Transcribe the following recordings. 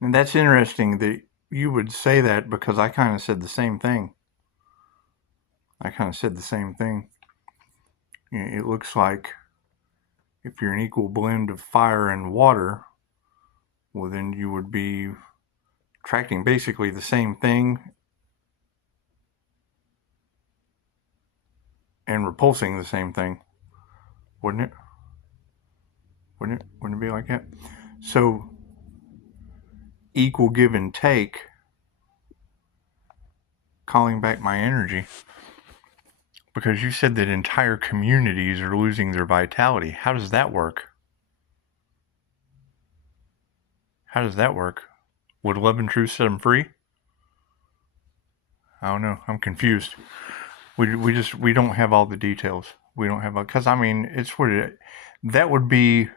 And that's interesting that you would say that because I kind of said the same thing. It looks like if you're an equal blend of fire and water, well, then you would be attracting basically the same thing and repulsing the same thing, wouldn't it? Wouldn't it be like that? So equal give and take, calling back my energy, because you said that entire communities are losing their vitality. How does that work? How does that work? Would love and truth set them free? I don't know. I'm confused. We don't have all the details. We don't have, because I mean, it's what it, that would be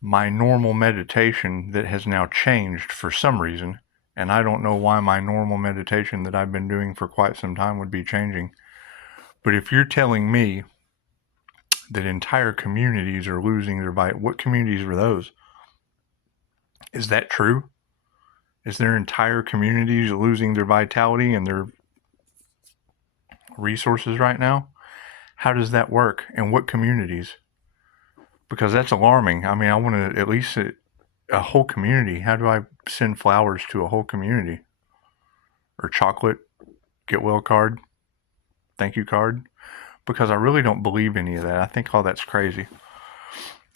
my normal meditation that has now changed for some reason. And I don't know why my normal meditation that I've been doing for quite some time would be changing. But if you're telling me that entire communities are losing their vitality, what communities are those? Is that true? Is there entire communities losing their vitality and their resources right now? How does that work? And what communities? Because that's alarming. I mean, I want to at least a whole community. How do I send flowers to a whole community? Or chocolate, get well card, thank you card? Because I really don't believe any of that. I think all that's crazy.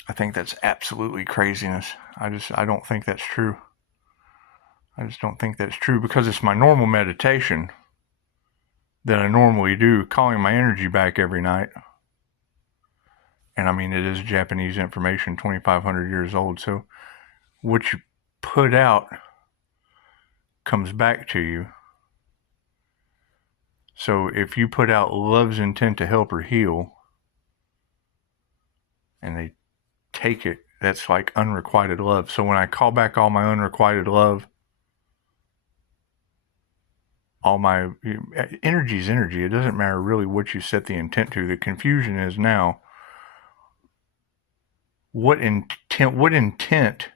I think that's absolutely craziness. I don't think that's true. I just don't think that's true because it's my normal meditation that I normally do, calling my energy back every night. And I mean, it is Japanese information, 2,500 years old. So what you put out comes back to you. So if you put out love's intent to help or heal, and they take it, that's like unrequited love. So when I call back all my unrequited love, all my energy is energy. It doesn't matter really what you set the intent to. The confusion is now what intent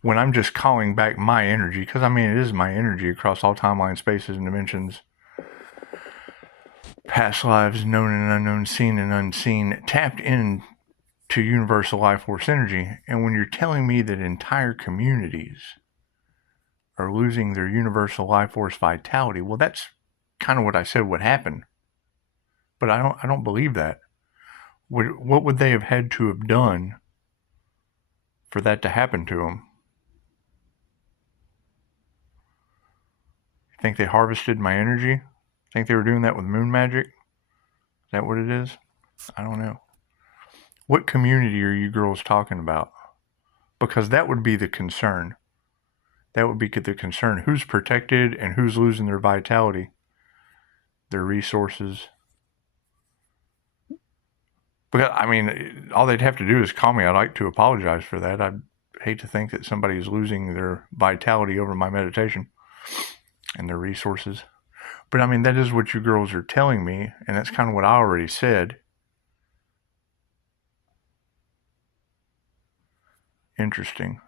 when I'm just calling back my energy, because I mean it is my energy across all timelines, spaces, and dimensions, past lives, known and unknown, seen and unseen, tapped in to universal life force energy. And when you're telling me that entire communities are losing their universal life force vitality, well, that's kind of what I said would happen. But I don't believe that. What would they have had to have done for that to happen to them? Think they harvested my energy? Think they were doing that with moon magic? Is that what it is? I don't know. What community are you girls talking about? Because that would be the concern. That would be the concern. Who's protected and who's losing their vitality, their resources? Because, I mean, all they'd have to do is call me. I'd like to apologize for that. I'd hate to think that somebody is losing their vitality over my meditation and their resources. But, I mean, that is what you girls are telling me, and that's kind of what I already said. Interesting.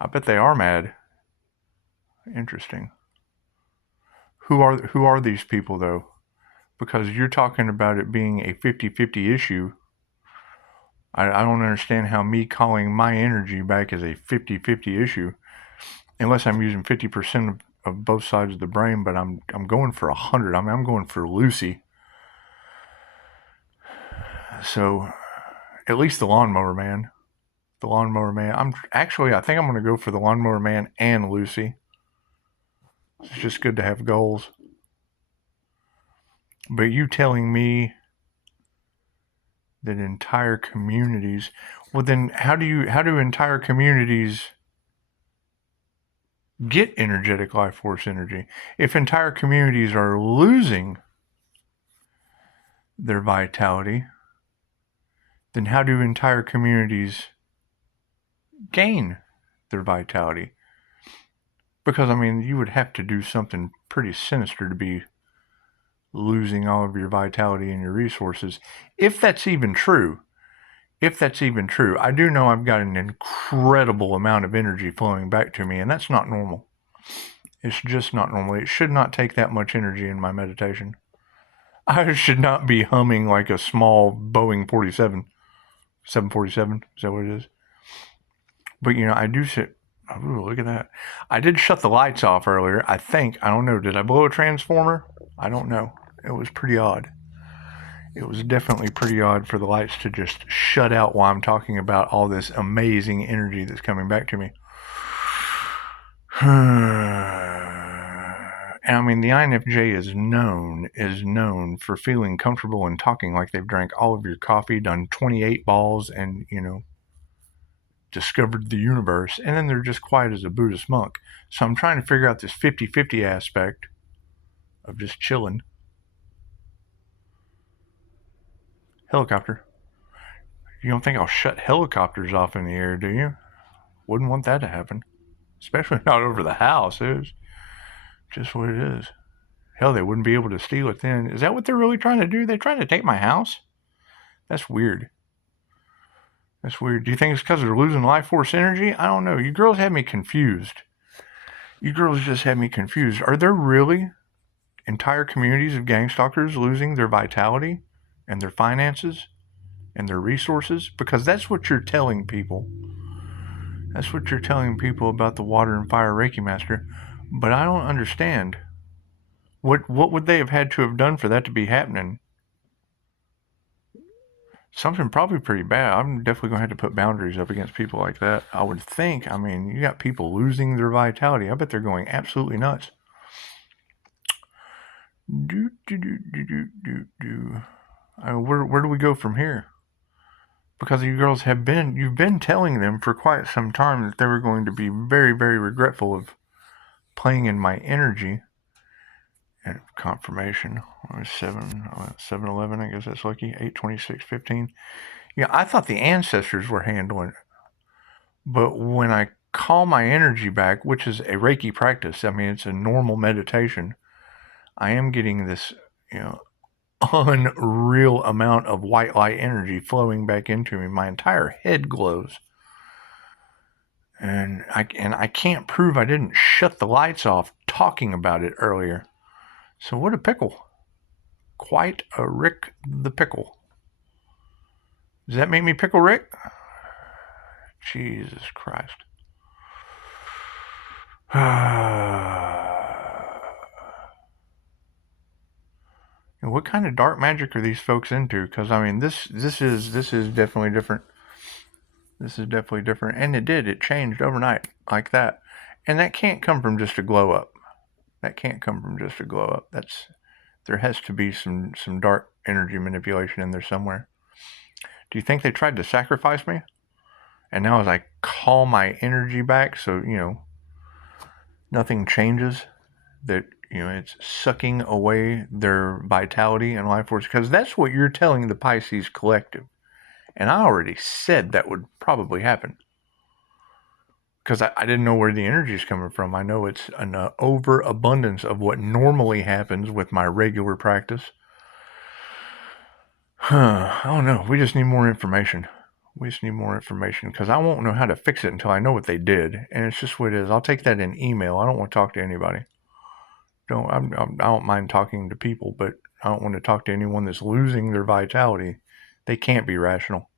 I bet they are mad. Interesting. Who are these people, though? Because you're talking about it being a 50-50 issue. I don't understand how me calling my energy back is a 50-50 issue, unless I'm using 50% of both sides of the brain, but I'm going for 100. I mean, I'm going for Lucy. So, at least the lawnmower man. The lawnmower man. I think I'm going to go for the lawnmower man and Lucy. It's just good to have goals. But you telling me that entire communities, well then how do entire communities get energetic life force energy? If entire communities are losing their vitality, then how do entire communities gain their vitality? Because I mean, you would have to do something pretty sinister to be losing all of your vitality and your resources, if that's even true. if that's even true. I do know I've got an incredible amount of energy flowing back to me, and that's not normal. It's just not normal. It should not take that much energy in my meditation. I should not be humming like a small Boeing 747. Is that what it is? But, I do sit. Oh, look at that. I did shut the lights off earlier. I think. I don't know. Did I blow a transformer? I don't know. It was pretty odd. It was definitely pretty odd for the lights to just shut out while I'm talking about all this amazing energy that's coming back to me. And I mean, the INFJ is known for feeling comfortable and talking like they've drank all of your coffee, done 28 balls, and, discovered the universe. And then they're just quiet as a Buddhist monk. So I'm trying to figure out this 50-50 aspect of just chilling. Helicopter. You don't think I'll shut helicopters off in the air, do you? Wouldn't want that to happen. Especially not over the house. It's just what it is. Hell, they wouldn't be able to steal it then. Is that what they're really trying to do? They're trying to take my house? That's weird. That's weird. Do you think it's because they're losing life force energy? I don't know. You girls have me confused. You girls just have me confused. Are there really entire communities of gang stalkers losing their vitality and their finances and their resources? Because that's what you're telling people. That's what you're telling people about the water and fire Reiki master. But I don't understand. What would they have had to have done for that to be happening? Something probably pretty bad. I'm definitely going to have to put boundaries up against people like that. I would think. I mean, you got people losing their vitality. I bet they're going absolutely nuts. Where do we go from here? Because you girls you've been telling them for quite some time that they were going to be very, very regretful of playing in my energy. And confirmation. 7-11, I guess that's lucky. 8-26-15. Yeah, I thought the ancestors were handling it. But when I call my energy back, which is a Reiki practice, I mean, it's a normal meditation, I am getting this, unreal amount of white light energy flowing back into me. My entire head glows. And I can't prove I didn't shut the lights off talking about it earlier. So what a pickle. Quite a Rick the Pickle. Does that make me Pickle Rick? Jesus Christ. And what kind of dark magic are these folks into? Because I mean, this is definitely different. This is definitely different, and it changed overnight like that, and that can't come from just a glow up. That can't come from just a glow up. There has to be some dark energy manipulation in there somewhere. Do you think they tried to sacrifice me? And now as I call my energy back, so nothing changes, that it's sucking away their vitality and life force, because that's what you're telling the Pisces collective. And I already said that would probably happen, because I didn't know where the energy is coming from. I know it's an overabundance of what normally happens with my regular practice. I don't know. We just need more information. Because I won't know how to fix it until I know what they did. And it's just what it is. I'll take that in email. I don't want to talk to anybody. I don't mind talking to people, but I don't want to talk to anyone that's losing their vitality. They can't be rational.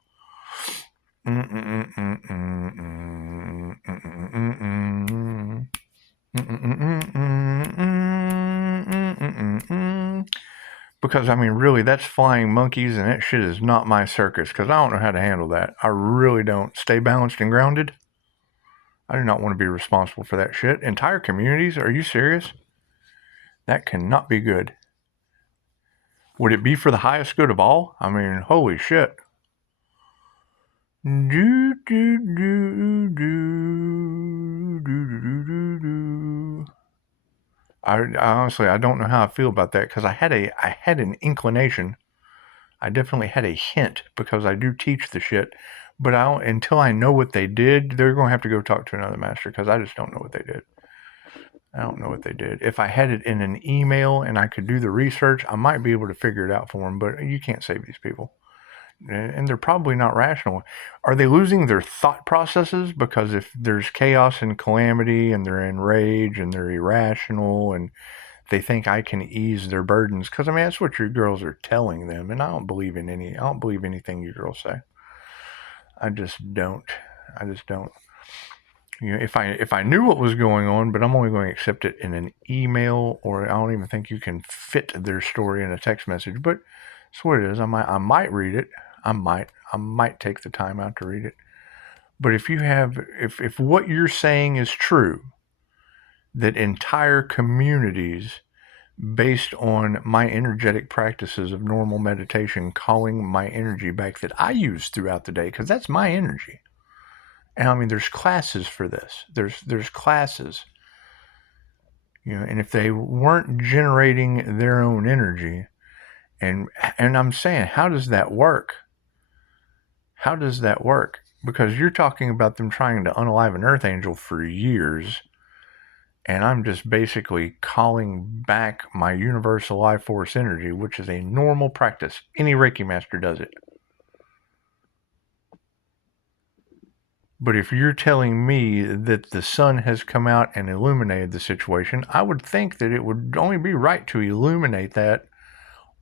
Because, I mean, really, that's flying monkeys, and that shit is not my circus, because I don't know how to handle that. I really don't. Stay balanced and grounded. I do not want to be responsible for that shit. Entire communities? Are you serious? That cannot be good. Would it be for the highest good of all? I mean, holy shit. I honestly, I don't know how I feel about that, because I had an inclination. I definitely had a hint, because I do teach the shit. But until I know what they did, they're going to have to go talk to another master, because I just don't know what they did. I don't know what they did. If I had it in an email and I could do the research, I might be able to figure it out for them, but you can't save these people. and they're probably not rational. Are they losing their thought processes? Because if there's chaos and calamity and they're in rage and they're irrational and they think I can ease their burdens, because I mean that's what your girls are telling them, and I don't believe anything you girls say. I just don't. If I knew what was going on, but I'm only going to accept it in an email, or I don't even think you can fit their story in a text message. But that's what it is. I might read it. I might take the time out to read it. But if what you're saying is true, that entire communities based on my energetic practices of normal meditation, calling my energy back that I use throughout the day, because that's my energy. And I mean, there's classes for this. There's classes, and if they weren't generating their own energy, and I'm saying, how does that work? How does that work? Because you're talking about them trying to unalive an earth angel for years, and I'm just basically calling back my universal life force energy, which is a normal practice. Any Reiki master does it. But if you're telling me that the sun has come out and illuminated the situation, I would think that it would only be right to illuminate that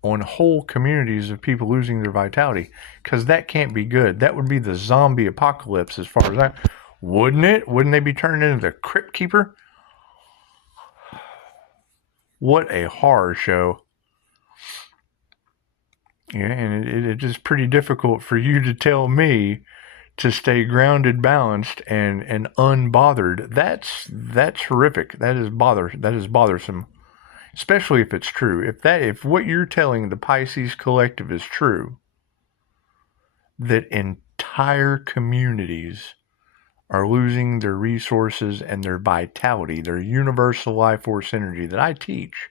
on whole communities of people losing their vitality, because that can't be good. That would be the zombie apocalypse as far as that. Wouldn't it? Wouldn't they be turned into the Crypt Keeper? What a horror show. Yeah, and it is pretty difficult for you to tell me to stay grounded, balanced, and unbothered. That's horrific. That is bothersome, especially if it's true. If what you're telling the Pisces collective is true, that entire communities are losing their resources and their vitality, their universal life force energy that I teach,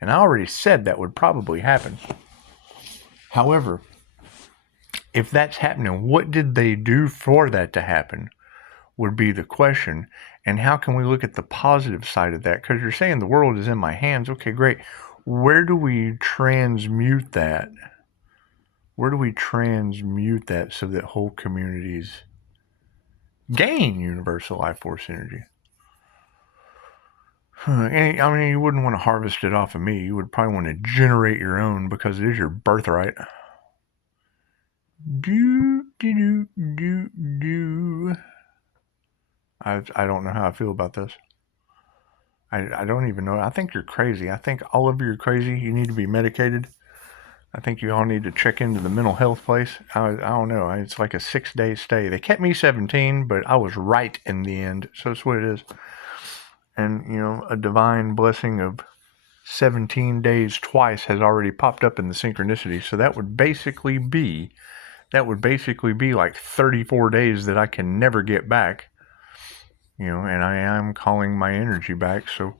and I already said that would probably happen. However, if that's happening, what did they do for that to happen would be the question. And how can we look at the positive side of that? Because you're saying the world is in my hands. Okay, great. Where do we transmute that? Where do we transmute that so that whole communities gain universal life force energy? And, I mean, you wouldn't want to harvest it off of me. You would probably want to generate your own because it is your birthright. I don't know how I feel about this. I don't even know. I think you're crazy. I think all of you are crazy. You need to be medicated. I think you all need to check into the mental health place. I don't know. It's like a 6-day stay. They kept me 17, but I was right in the end. So that's what it is. And, a divine blessing of 17 days twice has already popped up in the synchronicity. So that would basically be like 34 days that I can never get back. And I am calling my energy back. So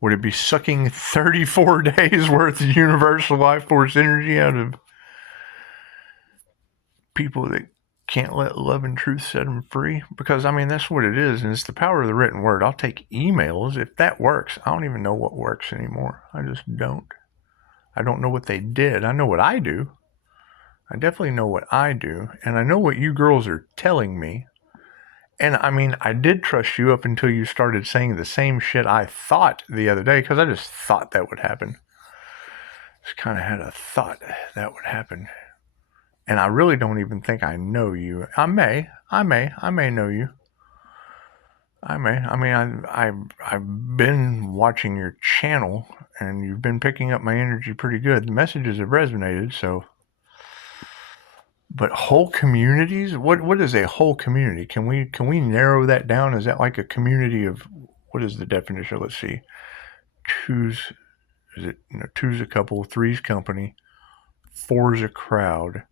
would it be sucking 34 days worth of universal life force energy out of people that can't let love and truth set them free? Because, I mean, that's what it is. And it's the power of the written word. I'll take emails if that works. I don't even know what works anymore. I just don't. I don't know what they did. I know what I do. I definitely know what I do. And I know what you girls are telling me. And I mean, I did trust you up until you started saying the same shit I thought the other day, because I just thought that would happen. Just kind of had a thought that would happen. And I really don't even think I know you. I may know you. I may. I mean, I've been watching your channel, and you've been picking up my energy pretty good. The messages have resonated, so. But whole communities? What is a whole community? Can we narrow that down? Is that like a community of, what is the definition? Let's see. Two's a couple, three's company, four's a crowd,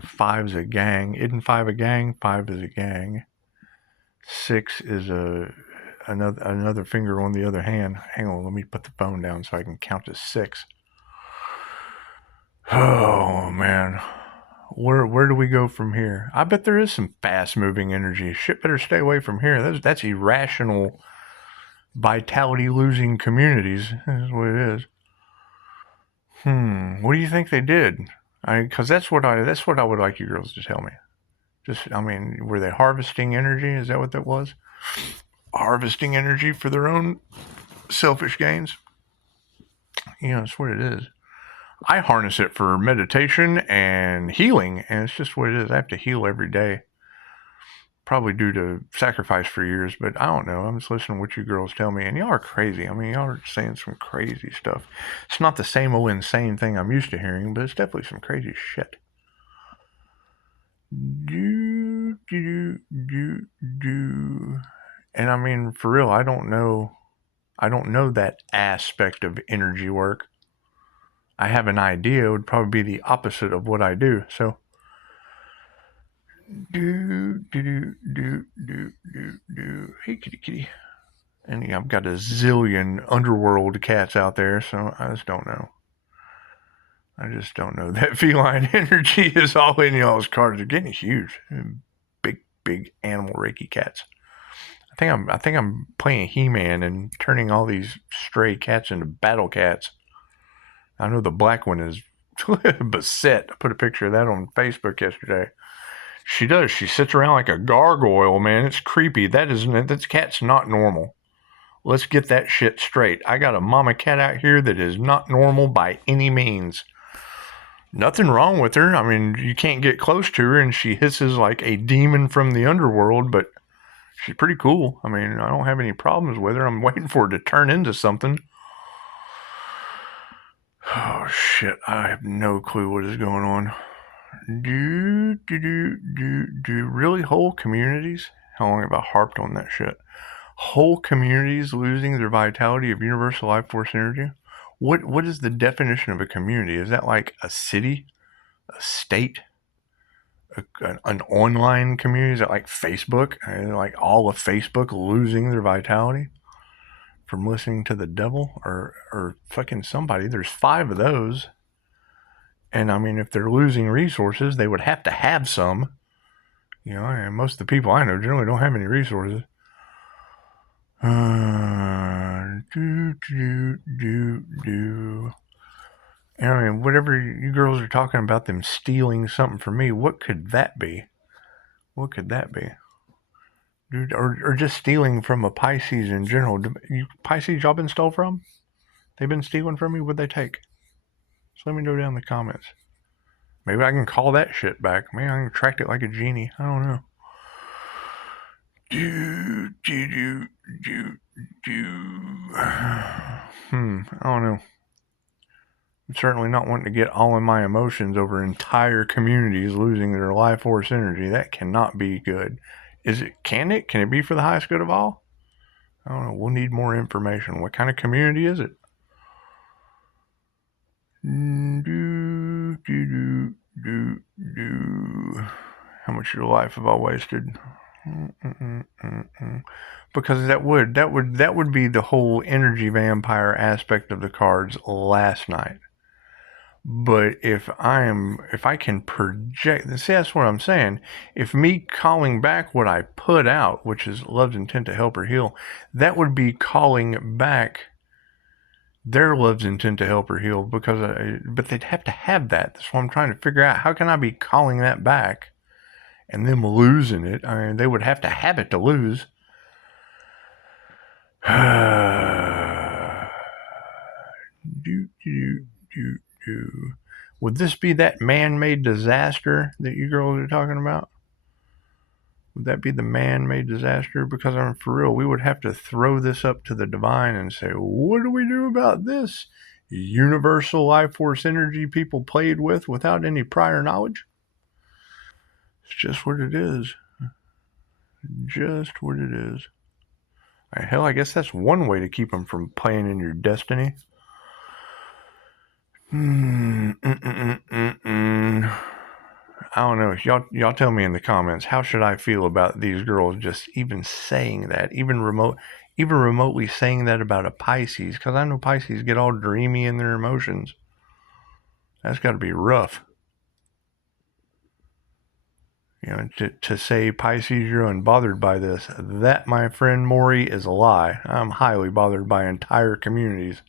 five's a gang. Isn't five a gang? Five is a gang. Six is another finger on the other hand. Hang on, let me put the phone down so I can count to 6. Oh man. Where do we go from here? I bet there is some fast-moving energy. Shit better stay away from here. That's irrational, vitality-losing communities. That's what it is. What do you think they did? Because that's what I would like you girls to tell me. Just, I mean, were they harvesting energy? Is that what that was? Harvesting energy for their own selfish gains? You know, that's what it is. I harness it for meditation and healing, and it's just what it is. I have to heal every day. Probably due to sacrifice for years, but I don't know. I'm just listening to what you girls tell me, and y'all are crazy. I mean, y'all are saying some crazy stuff. It's not the same old insane thing I'm used to hearing, but it's definitely some crazy shit. And I mean, for real, I don't know that aspect of energy work. I have an idea. It would probably be the opposite of what I do. So, hey, kitty, kitty. And yeah, I've got a zillion underworld cats out there, so I just don't know. That feline energy is all in y'all's cards. They're getting huge. Big animal Reiki cats. I think I'm playing He-Man and turning all these stray cats into battle cats. I know the black one is beset. I put a picture of that on Facebook yesterday. She does. She sits around like a gargoyle, man. It's creepy. That cat's not normal. Let's get that shit straight. I got a mama cat out here that is not normal by any means. Nothing wrong with her. I mean, you can't get close to her, and she hisses like a demon from the underworld, but she's pretty cool. I mean, I don't have any problems with her. I'm waiting for her to turn into something. Oh, shit. I have no clue what is going on. Do really whole communities? How long have I harped on that shit? Whole communities losing their vitality of universal life force energy? What is the definition of a community? Is that like a city, a state, an online community? Is that like Facebook? Like all of Facebook losing their vitality from listening to the devil or fucking somebody? There's 5 of those. And I mean, if they're losing resources, they would have to have some. You know, and most of the people I know generally don't have any resources. And I mean, whatever you girls are talking about them stealing something from me, what could that be? What could that be? Dude, or just stealing from a Pisces in general. Pisces y'all been stole from? They've been stealing from me? What'd they take? So let me know down in the comments. Maybe I can call that shit back. Maybe I can track it like a genie. I don't know. I don't know. I'm certainly not wanting to get all in my emotions over entire communities losing their life force energy. That cannot be good. Can it be for the highest good of all? I don't know. We'll need more information. What kind of community is it? How much of your life have I wasted? Because that would be the whole energy vampire aspect of the cards last night. But if I can project, see, that's what I'm saying. If me calling back what I put out, which is love's intent to help or heal, that would be calling back their love's intent to help or heal, but they'd have to have that. That's what I'm trying to figure out. How can I be calling that back and them losing it? I mean, they would have it to lose. Would this be that man-made disaster that you girls are talking about? Would that be the man-made disaster? Because I'm for real, we would have to throw this up to the divine and say, what do we do about this universal life force energy people played with without any prior knowledge? It's just what it is. Just what it is. Hell, I guess that's one way to keep them from playing in your destiny. I don't know. Y'all tell me in the comments, how should I feel about these girls just even saying that, even remotely saying that about a Pisces? Because I know Pisces get all dreamy in their emotions. That's got to be rough. You know, to say, Pisces, you're unbothered by this, that, my friend Maury, is a lie. I'm highly bothered by entire communities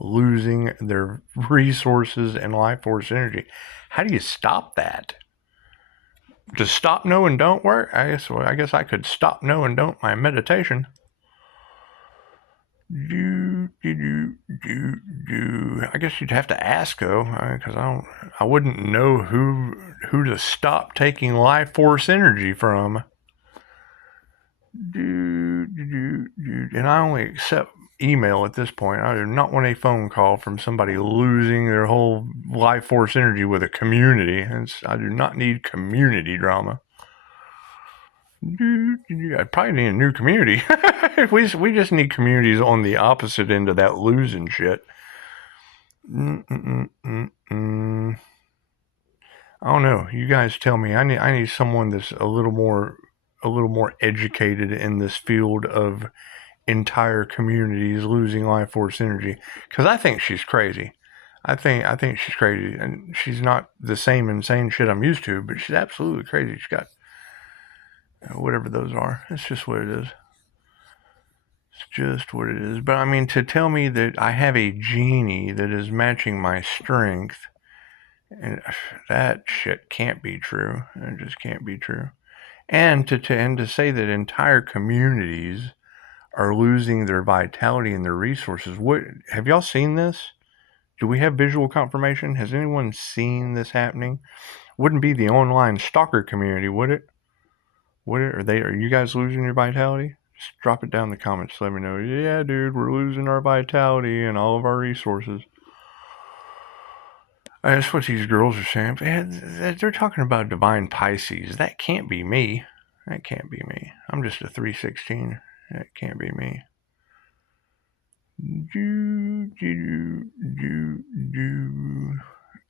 losing their resources and life force energy. How do you stop that? Does stop, no, and don't work? I guess I could stop, no, and don't my meditation. I guess you'd have to ask though, because I wouldn't know who to stop taking life force energy from. And I only accept email at this point. I do not want a phone call from somebody losing their whole life force energy with a community. I do not need community drama. I probably need a new community. we just need communities on the opposite end of that losing shit. I don't know. You guys tell me. I need someone that's a little more educated in this field of entire communities losing life force energy, because I think she's crazy. I think she's crazy, and she's not the same insane shit I'm used to, but she's absolutely crazy. She's got whatever those are. It's just what it is. It's just what it is. But I mean, to tell me that I have a genie that is matching my strength, and that shit can't be true. It just can't be true. And to say that entire communities are losing their vitality and their resources. What have y'all seen this? Do we have visual confirmation? Has anyone seen this happening? Wouldn't be the online stalker community, would it? Are you guys losing your vitality? Just drop it down in the comments. Let me know. Yeah, dude, we're losing our vitality and all of our resources. That's what these girls are saying. They're talking about divine Pisces. That can't be me. That can't be me. I'm just a 316. That can't be me.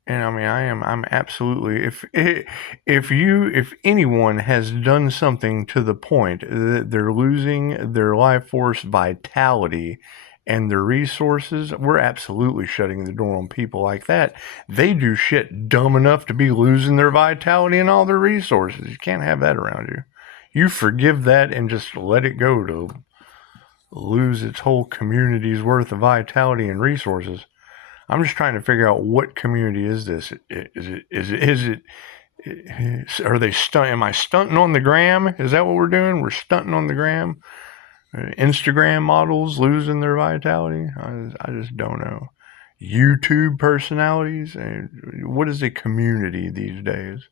And I mean, I'm absolutely, if anyone has done something to the point that they're losing their life force vitality and their resources, we're absolutely shutting the door on people like that. They do shit dumb enough to be losing their vitality and all their resources. You can't have that around you. You forgive that and just let it go to lose its whole community's worth of vitality and resources. I'm just trying to figure out what community is this. Are they am I stunting on the gram? Is that what we're doing? We're stunting on the gram? Instagram models losing their vitality? I just don't know. YouTube personalities? What is a community these days?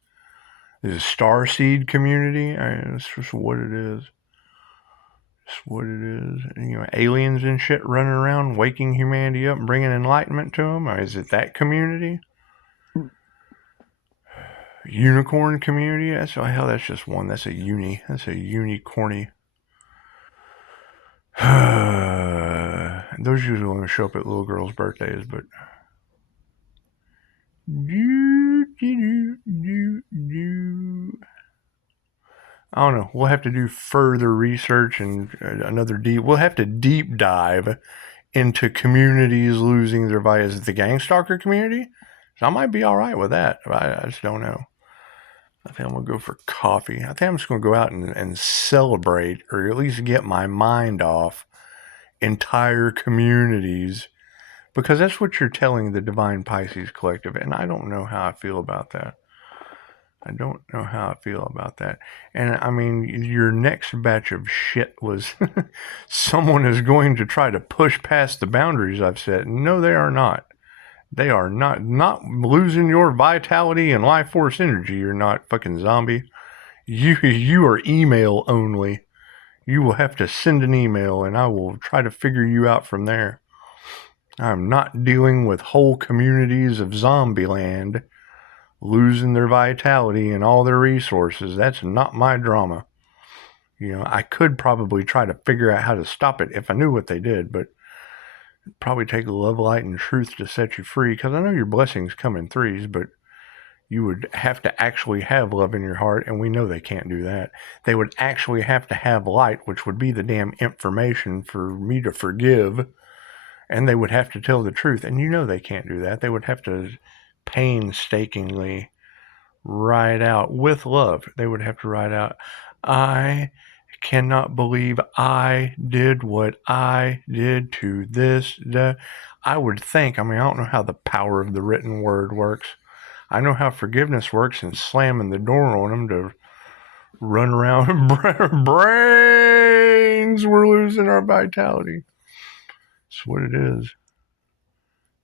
Is it a starseed community? That's just what it is. It's what it is. Aliens and shit running around, waking humanity up and bringing enlightenment to them. Is it that community? Unicorn community? That's just one. That's a uni. That's a unicorny. Those usually only show up at little girls' birthdays, but I don't know. We'll have to do further research and we'll have to deep dive into communities losing their vitality. Is it the gang stalker community? So I might be all right with that. I just don't know. I think I'm going to go for coffee. I think I'm just going to go out and celebrate, or at least get my mind off entire communities, because that's what you're telling the Divine Pisces Collective, and I don't know how I feel about that. And I mean, your next batch of shit was someone is going to try to push past the boundaries I've set. No, they are not. They are not losing your vitality and life force energy. You're not, fucking zombie. You are email only. You will have to send an email, and I will try to figure you out from there. I'm not dealing with whole communities of zombie land losing their vitality and all their resources. That's not my drama. I could probably try to figure out how to stop it if I knew what they did, but it'd probably take love, light, and truth to set you free, because I know your blessings come in threes, but you would have to actually have love in your heart, and we know they can't do that. They would actually have to have light, which would be the damn information for me to forgive, and they would have to tell the truth, and they can't do that. They would have to painstakingly write out, with love, they would have to write out, I cannot believe I did what I did to this. I would think, I mean, I don't know how the power of the written word works. I know how forgiveness works and slamming the door on them to run around. Brains, we're losing our vitality. That's what it is.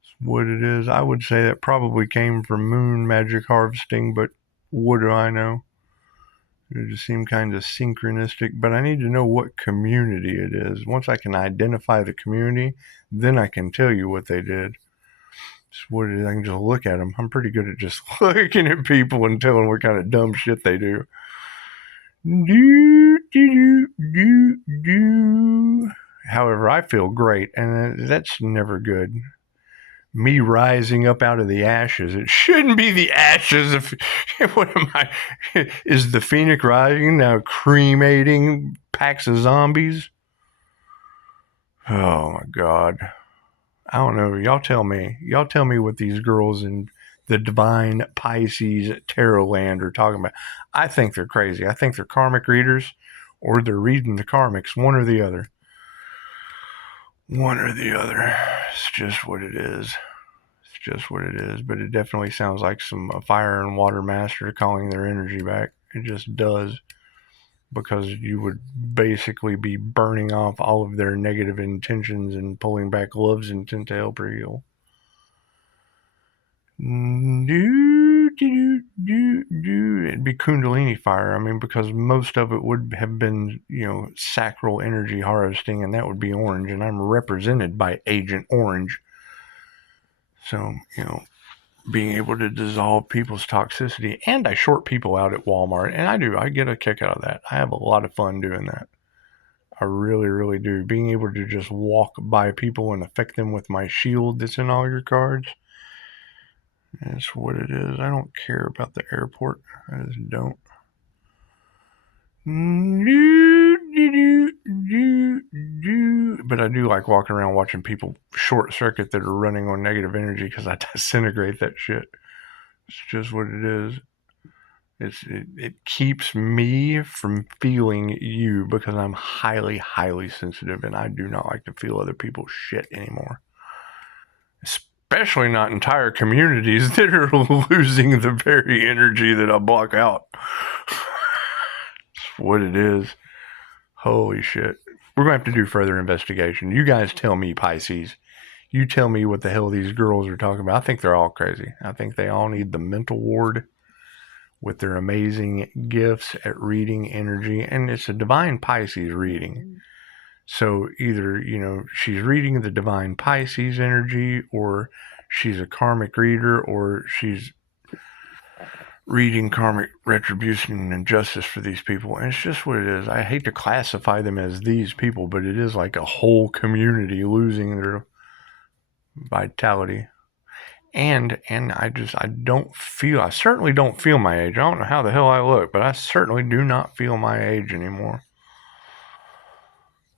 It's what it is. I would say that probably came from moon magic harvesting, but what do I know? It just seemed kind of synchronistic, but I need to know what community it is. Once I can identify the community, then I can tell you what they did. It's what it is. I can just look at them. I'm pretty good at just looking at people and telling what kind of dumb shit they do. However, I feel great, and that's never good. Me rising up out of the ashes. It shouldn't be the ashes. What am I? Is the phoenix rising now, cremating packs of zombies? Oh my God! I don't know. Y'all tell me. Y'all tell me what these girls in the divine Pisces tarot land are talking about. I think they're crazy. I think they're karmic readers, or they're reading the karmics. One or the other. One or the other. It's just what it is. Just what it is, but it definitely sounds like some fire and water master calling their energy back. It just does, because you would basically be burning off all of their negative intentions and pulling back love's intent to help heal. It'd be Kundalini fire. I mean, because most of it would have been, sacral energy harvesting, and that would be orange, and I'm represented by Agent Orange. So, being able to dissolve people's toxicity. And I short people out at Walmart. And I get a kick out of that. I have a lot of fun doing that. I really, really do. Being able to just walk by people and affect them with my shield that's in all your cards. That's what it is. I don't care about the airport. I just don't. But I do like walking around watching people short circuit that are running on negative energy, because I disintegrate that shit. It's just what it is. It keeps me from feeling you, because I'm highly, highly sensitive, and I do not like to feel other people's shit anymore. Especially not entire communities that are losing the very energy that I block out. It's what it is. Holy shit. We're going to have to do further investigation. You guys tell me, Pisces. You tell me what the hell these girls are talking about. I think they're all crazy. I think they all need the mental ward with their amazing gifts at reading energy. And it's a divine Pisces reading. So either, she's reading the divine Pisces energy, or she's a karmic reader, or she's reading karmic retribution and injustice for these people. And it's just what it is. I hate to classify them as these people, but it is like a whole community losing their vitality. And I certainly don't feel my age. I don't know how the hell I look, but I certainly do not feel my age anymore.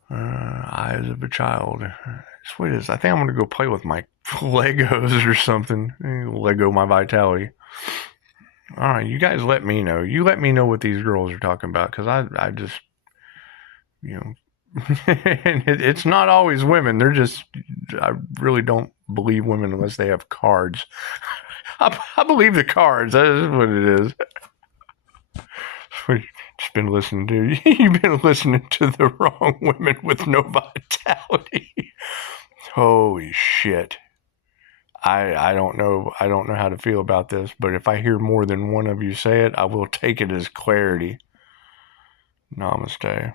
Eyes of a child. That's what it is. I think I'm going to go play with my Legos or something. Lego my vitality. All right, you guys let me know. You let me know what these girls are talking about, because I just, and it's not always women. They're just, I really don't believe women unless they have cards. I believe the cards. That is what it is. Just been listening to. You've been listening to the wrong women with no vitality. Holy shit. I don't know how to feel about this, but if I hear more than one of you say it, I will take it as clarity. Namaste.